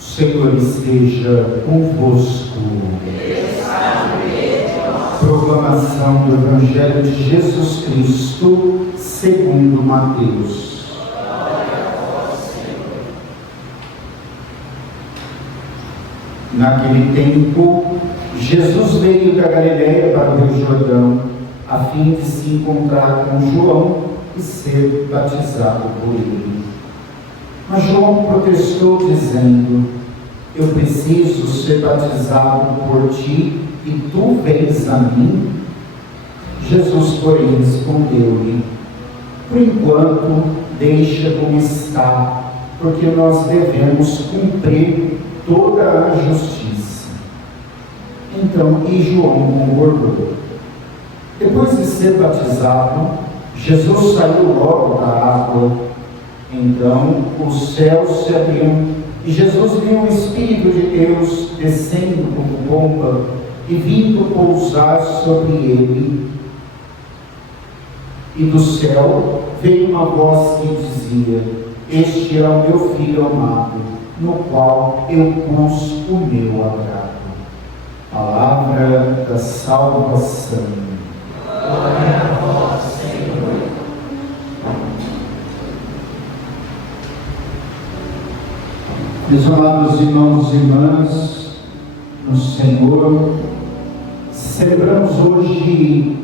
Senhor esteja convosco. Proclamação do Evangelho de Jesus Cristo segundo Mateus. Naquele tempo, Jesus veio da Galileia para o Rio Jordão, a fim de se encontrar com João e ser batizado por ele. Mas João protestou, dizendo: eu preciso ser batizado por ti e tu vens a mim? Jesus, porém, respondeu-lhe: por enquanto, deixa como está, porque nós devemos cumprir toda a justiça. Então, João concordou. Depois de ser batizado, Jesus saiu logo da água. Então os céus se abriram e Jesus viu o Espírito de Deus descendo como pomba e vindo pousar sobre ele. E do céu veio uma voz que dizia: este é o meu Filho amado, no qual eu pus o meu agrado. Palavra da salvação. Glória a vós, Senhor. Meus amados irmãos e irmãs, no Senhor, celebramos hoje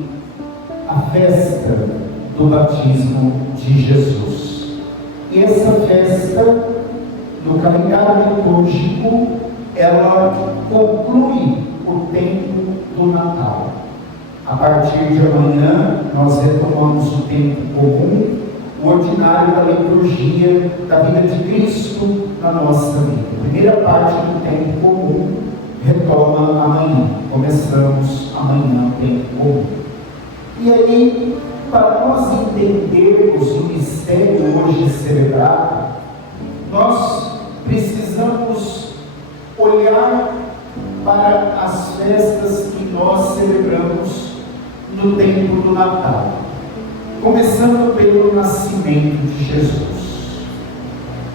a festa do batismo de Jesus. E essa festa, no calendário litúrgico, ela conclui o tempo do Natal. A partir de amanhã, nós retomamos o tempo comum, o ordinário da liturgia da vida de Cristo na nossa vida. A primeira parte do tempo comum retoma amanhã. Começamos amanhã o tempo comum. E aí, para nós entendermos o mistério hoje celebrado, nós precisamos olhar para as festas que nós celebramos no tempo do Natal. Começando pelo nascimento de Jesus.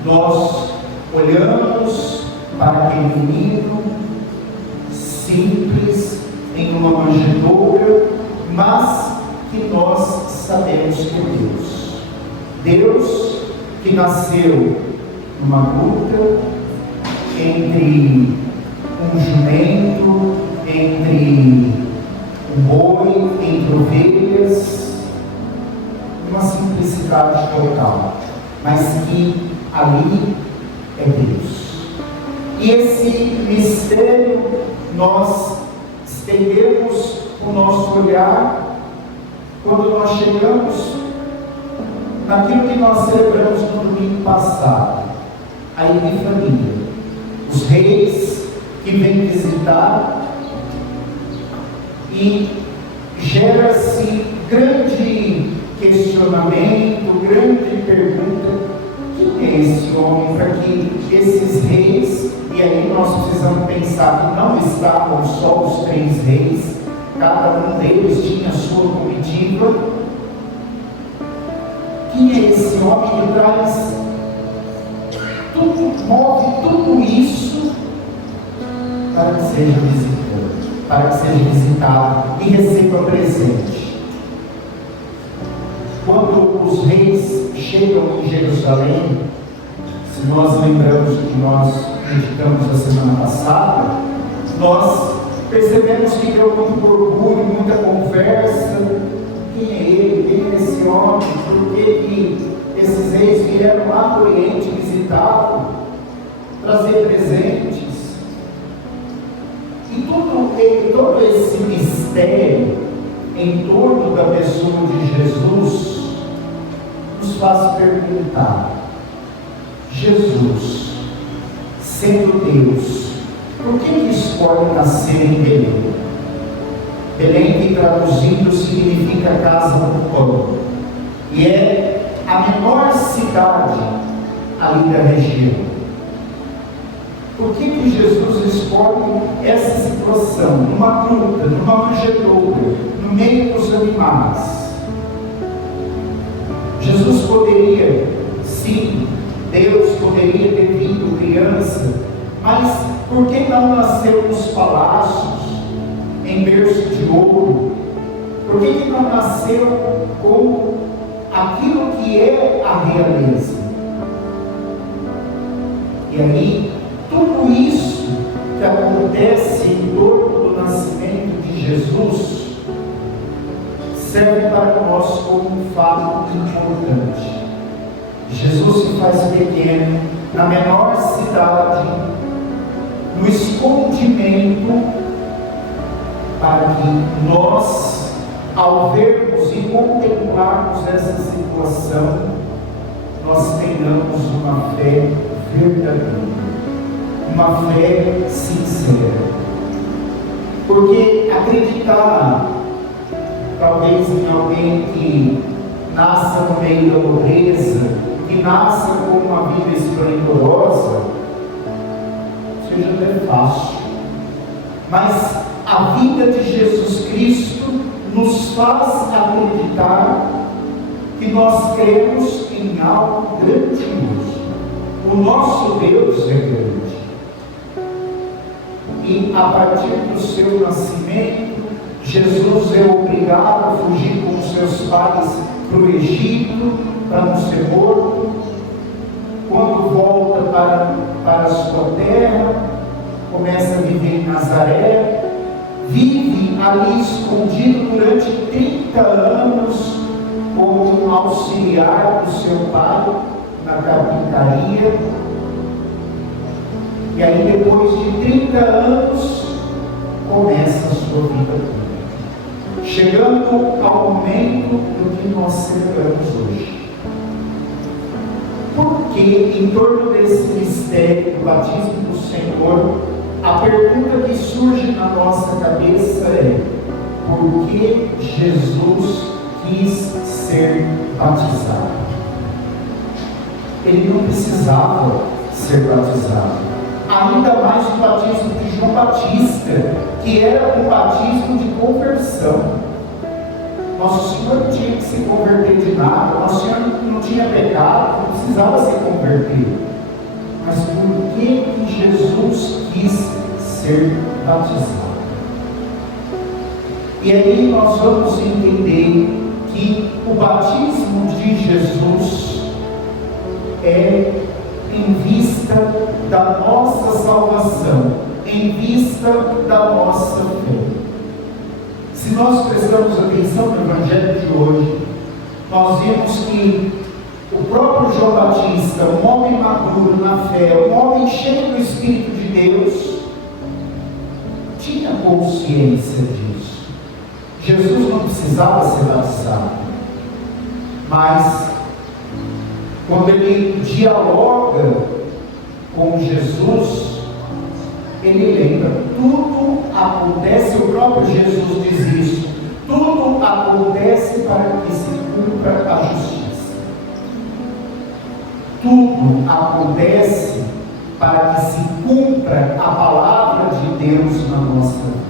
Nós olhamos para aquele menino simples em uma manjedoura, mas que nós sabemos que é Deus. Deus que nasceu numa gruta, entre um jumento, entre um boi, entre ovelhas, uma simplicidade total, mas que ali é Deus. E esse mistério nós estendemos o nosso olhar quando nós chegamos naquilo que nós celebramos no domingo passado, a Epifania, os reis que vêm visitar, e gera-se grande questionamento, grande pergunta: quem é esse homem para que esses reis, e aí nós precisamos pensar que não estavam só os 3 reis, cada um deles tinha a sua comitiva. Quem é esse homem que traz tudo, move tudo isso para que seja visitado, para que seja visitado e receba presente? Quando os reis chegam em Jerusalém, se nós lembramos do que nós meditamos a semana passada, nós percebemos que deu muito orgulho, muita conversa. Quem é ele? Quem é esse homem? Por que esses reis vieram lá do Oriente visitá-lo, trazer presentes? E todo esse mistério em torno da pessoa de Jesus nos faz perguntar: Jesus, sendo Deus, por que escolhe nascer em Belém? Belém, que traduzindo significa casa do pão, e é a menor cidade ali da região. Por que Jesus escolhe essa situação, numa gruta, numa manjedoura, no meio dos animais? Jesus poderia, sim, Deus poderia ter vindo criança Mas por que não nasceu nos palácios, em berço de ouro? Por que não nasceu com aquilo que é a realeza? E aí, tudo isso que acontece em torno do nascimento de Jesus serve para nós como um fato importante. Jesus se faz pequeno na menor cidade, no escondimento, para que nós, ao vermos e contemplarmos essa situação, nós tenhamos uma fé verdadeira, uma fé sincera. Porque acreditar, talvez, em alguém que nasça no meio da pobreza, que nasça com uma vida esplendorosa, seja até fácil. Mas a vida de Jesus Cristo nos faz acreditar que nós cremos em algo grandioso. O nosso Deus é grande. E a partir do seu nascimento, Jesus é obrigado a fugir com seus pais para o Egito, para não ser morto. Quando volta para a sua terra, começa a viver em Nazaré, vive ali escondido durante 30 anos como um auxiliar do seu pai na carpintaria. E aí, depois de 30 anos, começa a sua vida pública, chegando ao momento do que nós celebramos hoje. Porque em torno desse mistério do batismo do Senhor, a pergunta que surge na nossa cabeça é: por que Jesus quis ser batizado? Ele não precisava ser batizado. Ainda mais o batismo de João Batista, que era um batismo de conversão. Nosso Senhor não tinha que se converter de nada, Nosso Senhor não tinha pecado, não precisava se converter. Mas por que Jesus quis ser batizado? E aí nós vamos entender que o batismo de Jesus é em vista da nossa salvação, em vista da nossa fé. Se nós prestamos atenção no Evangelho de hoje, nós vemos que o próprio João Batista, um homem maduro na fé, um homem cheio do Espírito de Deus, tinha consciência disso. Jesus não precisava ser batizado, mas quando ele dialoga com Jesus, ele lembra, tudo acontece, o próprio Jesus diz isso, tudo acontece para que se cumpra a justiça. Tudo acontece para que se cumpra a palavra de Deus na nossa vida.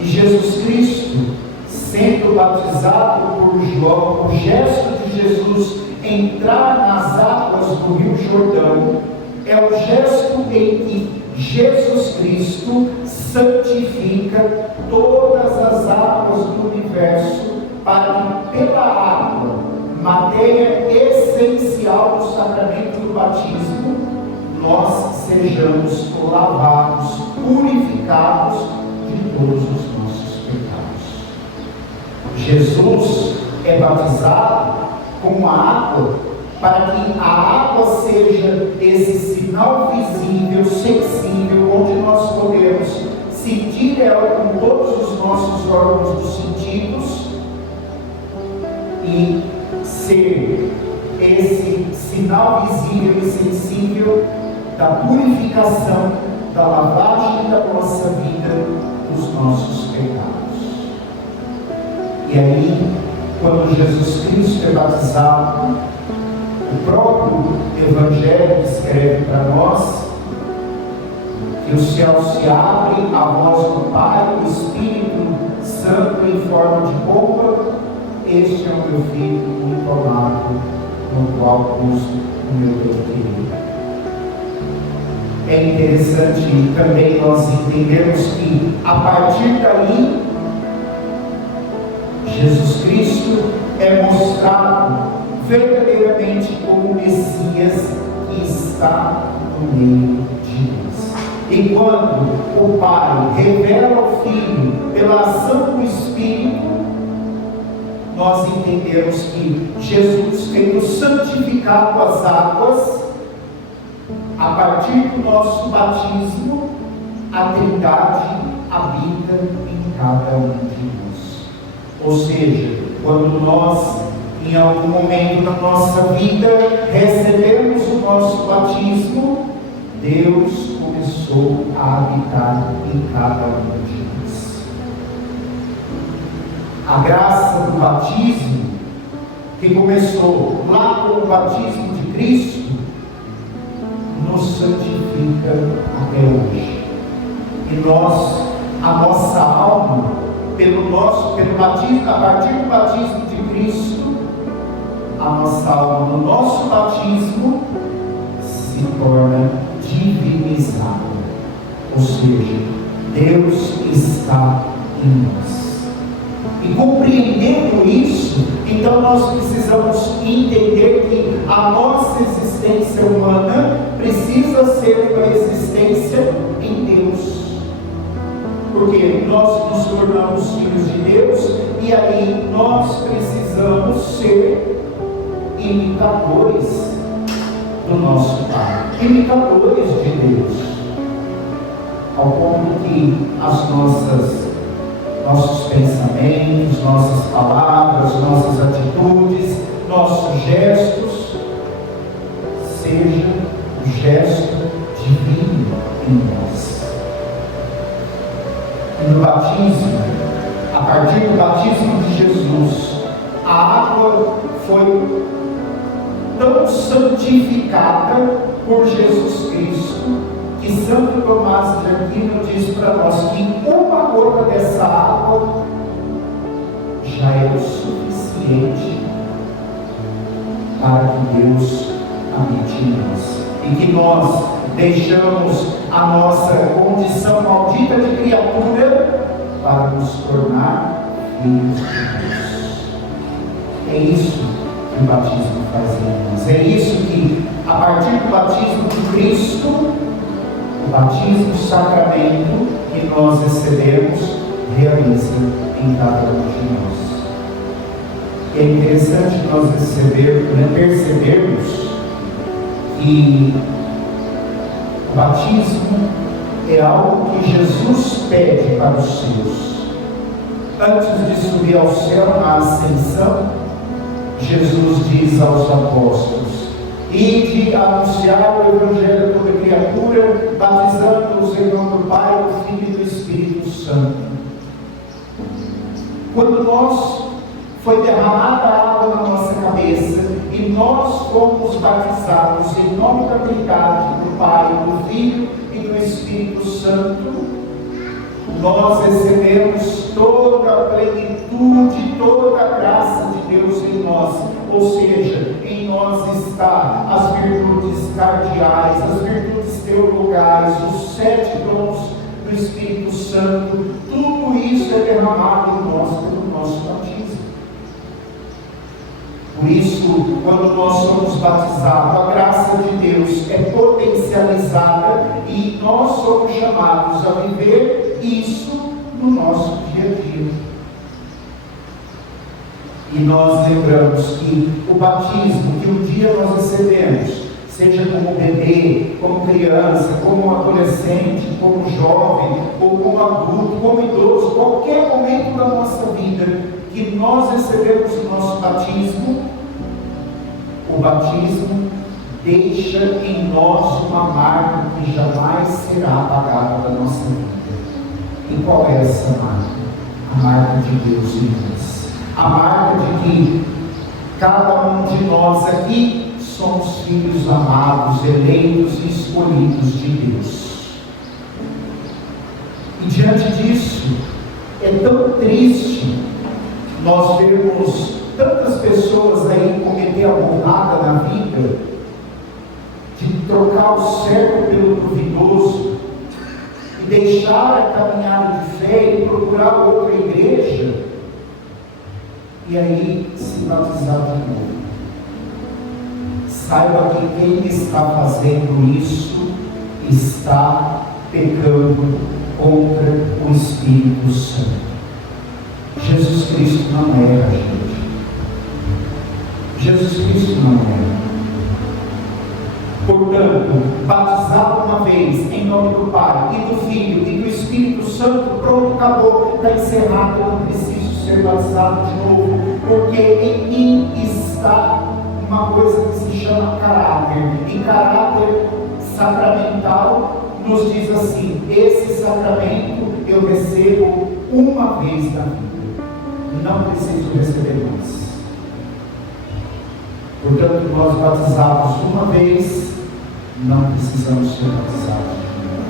E Jesus Cristo, sendo batizado por João, o gesto de Jesus entrar nas águas do Rio Jordão, é o gesto em que Jesus Cristo santifica todas as águas do universo, para que pela água, matéria essencial do sacramento do batismo, nós sejamos lavados, purificados de todos os nossos pecados. Jesus é batizado com a água, para que a água seja esse sinal visível, sensível, onde nós podemos sentir ela com todos os nossos órgãos dos sentidos e ser esse sinal visível e sensível da purificação, da lavagem da nossa vida, dos nossos pecados. E aí, quando Jesus Cristo é batizado, o próprio Evangelho escreve para nós que o céu se abre, a voz do Pai, o Espírito Santo em forma de pomba: este é o meu filho muito amado, no qual pus o meu bem querido. É interessante também nós entendermos que, a partir daí, Jesus Cristo é mostrado verdadeiramente como o Messias que está no meio de nós. E quando o Pai revela ao Filho pela ação do Espírito, nós entendemos que Jesus, tendo santificado as águas, a partir do nosso batismo, a Trindade habita em cada um de nós. Ou seja, quando nós, em algum momento da nossa vida, recebemos o nosso batismo, Deus começou a habitar em cada um de nós. A graça do batismo, que começou lá com o batismo de Cristo, nos santifica até hoje. E nós, a nossa alma, pelo batismo, a partir do batismo de Cristo, a nossa alma, no nosso batismo, se torna divinizada. Ou seja, Deus está em nós. E compreendendo isso, então nós precisamos entender que a nossa existência humana precisa ser uma existência em Deus. Porque nós nos tornamos filhos de Deus e aí nós precisamos ser imitadores do nosso Pai, imitadores de Deus, ao ponto que nossos pensamentos, nossas palavras, nossas atitudes, nossos gestos sejam o gesto divino em nós. E no batismo, a partir do batismo de Jesus, a água foi tão santificada por Jesus Cristo, que Santo Tomás de Aquino diz para nós que uma gota dessa água já é o suficiente para que Deus habite em nós. E que nós deixamos a nossa condição maldita de criatura para nos tornar filhos de Deus. É isso que o batismo faz em nós. É isso que, a partir do batismo de Cristo, o batismo, o sacramento que nós recebemos, realiza em cada um de nós. É interessante nós percebermos que o batismo é algo que Jesus pede para os seus. Antes de subir ao céu, na ascensão, Jesus diz aos apóstolos: ide anunciar o Evangelho a toda criatura, batizando-os em nome do Pai, do Filho e do Espírito Santo. Quando foi derramada a água na nossa cabeça e nós fomos batizados em nome da Trindade, do Pai, do Filho e do Espírito Santo, nós recebemos toda a plenitude, toda a graça de Deus em nós. Ou seja, em nós está as virtudes cardeais, as virtudes teologais, os 7 dons do Espírito Santo. Tudo isso é derramado em nós pelo nosso batismo. Por isso, quando nós somos batizados, a graça de Deus é potencializada e nós somos chamados a viver isso no nosso dia a dia. E nós lembramos que o batismo que um dia nós recebemos, seja como bebê, como criança, como adolescente, como jovem, ou como adulto, como idoso, qualquer momento da nossa vida que nós recebemos o nosso batismo, o batismo deixa em nós uma marca que jamais será apagada da nossa vida. E qual é essa marca? A marca de Deus em nós. A marca de que cada um de nós aqui somos filhos amados, eleitos e escolhidos de Deus. E diante disso, é tão triste nós vermos tantas pessoas aí cometer a burrada na vida, de trocar o certo pelo duvidoso, deixar a caminhada de fé e procurar outra igreja, e aí se batizar de novo. Saiba que quem está fazendo isso está pecando contra o Espírito Santo. Jesus Cristo não erra, gente. Jesus Cristo não erra. Portanto, batizado uma vez em nome do Pai, e do Filho, e do Espírito Santo, pronto, acabou, está encerrado, eu não preciso ser batizado de novo, porque em mim está uma coisa que se chama caráter, e caráter sacramental nos diz assim: esse sacramento eu recebo uma vez na vida, não preciso receber mais. Portanto, nós batizados uma vez, não precisamos ser batizados de novo.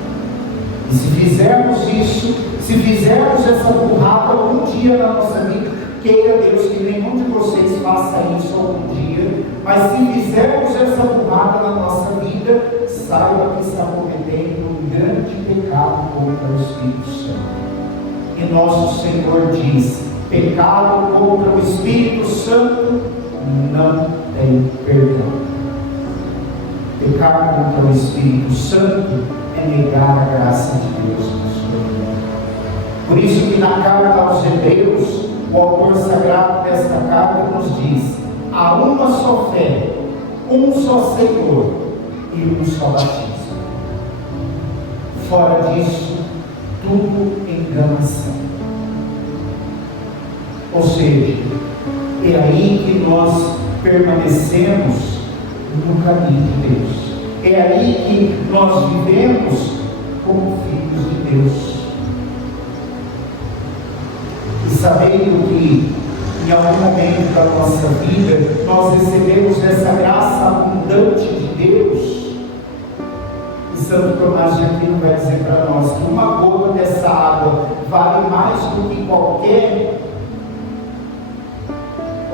E se fizermos isso, se fizermos essa burrada algum dia na nossa vida, queira Deus que nenhum de vocês faça isso algum dia, mas se fizermos essa burrada na nossa vida, saiba que está cometendo um grande pecado contra o Espírito Santo. E nosso Senhor diz: pecado contra o Espírito Santo não tem perdão. Pecar contra o Espírito Santo é negar a graça de Deus na sua vida. Por isso que na carta aos Hebreus, o autor sagrado desta carta nos diz: há uma só fé, um só Senhor e um só batismo. Fora disso, tudo enganação. Ou seja, é aí que nós permanecemos no caminho de Deus. É aí que nós vivemos como filhos de Deus. E sabendo que em algum momento da nossa vida nós recebemos essa graça abundante de Deus, e Santo Tomás de Aquino vai dizer para nós que uma gota dessa água vale mais do que qualquer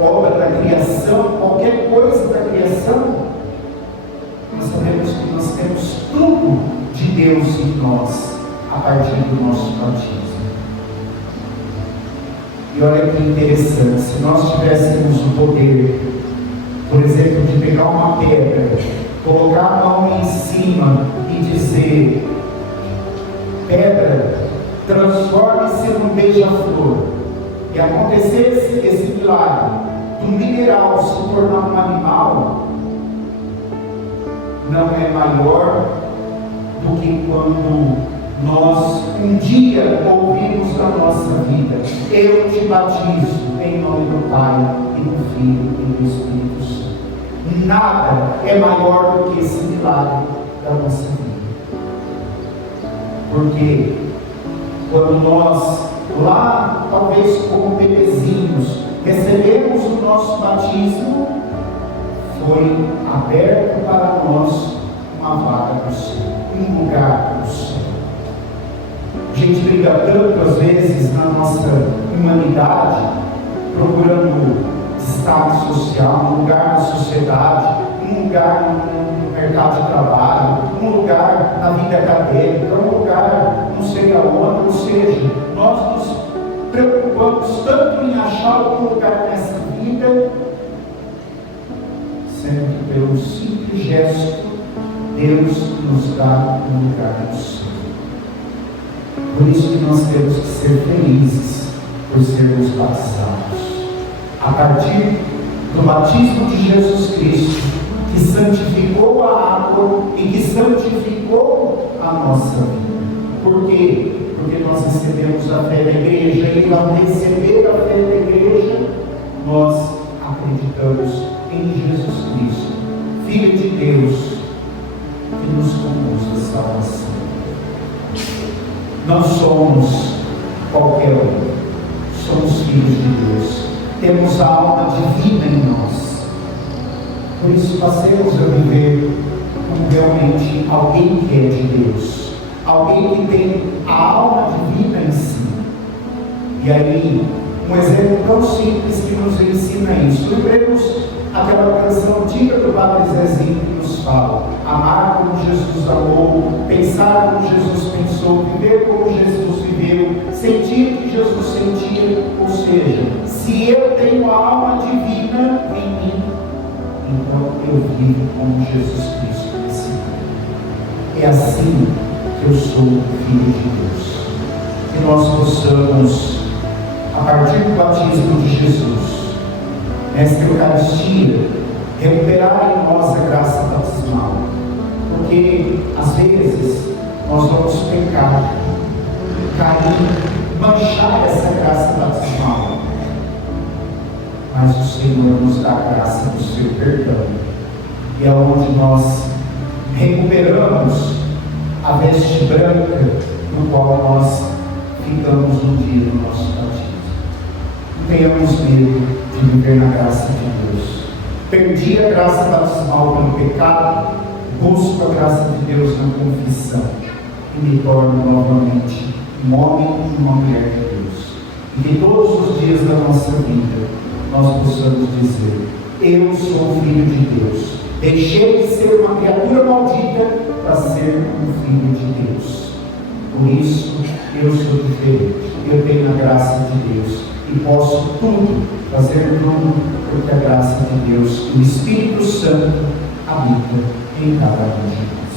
obra da criação, qualquer coisa da criação. Nós sabemos que nós temos tudo de Deus em nós a partir do nosso batismo. E olha que interessante, se nós tivéssemos o poder, por exemplo, de pegar uma pedra, colocar a mão em cima e dizer: pedra, transforme-se num beija-flor, e acontecesse esse milagre, do mineral se tornar um animal, não é maior do que quando nós um dia ouvimos na nossa vida: eu te batizo em nome do Pai e do Filho e do Espírito Santo. Nada é maior do que esse milagre da nossa vida. Porque quando nós, lá talvez como bebezinhos, recebemos o nosso batismo, foi aberto para nós uma vaga do céu, um lugar do céu. A gente briga tanto às vezes na nossa humanidade, procurando destaque social, um lugar na sociedade, um lugar no mercado de trabalho, um lugar na vida acadêmica, um lugar não sei aonde. Ou seja, nós nos preocupamos tanto em achar algum lugar nessa vida, sendo que pelo simples gesto Deus nos dá um lugar no céu. Por isso que nós temos que ser felizes por sermos batizados. A partir do batismo de Jesus Cristo, que santificou a água e que santificou a nossa vida. Por quê? Porque nós recebemos a fé da igreja, e ao receber a fé da igreja, nós acreditamos em Jesus Cristo, Filho de Deus, que nos conduz à salvação. Não somos qualquer um, somos filhos de Deus, temos a alma divina em nós. Por isso passemos a viver como realmente alguém que é de Deus, alguém que tem a alma divina em si. E aí, um exemplo tão simples que nos ensina isso. Lembremos aquela canção antiga do Padre Zezinho que nos fala: amar como Jesus amou, pensar como Jesus pensou, viver eu vivo como Jesus Cristo nesse mundo. É assim que eu sou filho de Deus. Que nós possamos, a partir do batismo de Jesus, nesta Eucaristia, recuperar em nós a graça batismal. Porque, às vezes, nós vamos pecar, cair, manchar essa graça batismal. Mas o Senhor nos dá a graça do seu perdão. E é onde nós recuperamos a veste branca no qual nós ficamos um dia no nosso batismo. Não tenhamos medo de viver na graça de Deus. Perdi a graça batismal pelo pecado, busco a graça de Deus na confissão e me torno novamente um homem e uma mulher de Deus. E que todos os dias da nossa vida nós possamos dizer: eu sou um filho de Deus. Deixei de ser uma criatura maldita para ser um filho de Deus. Por isso, eu sou diferente. Eu tenho a graça de Deus e posso tudo, fazer tudo, porque a graça de Deus, o Espírito Santo, habita em cada um de nós.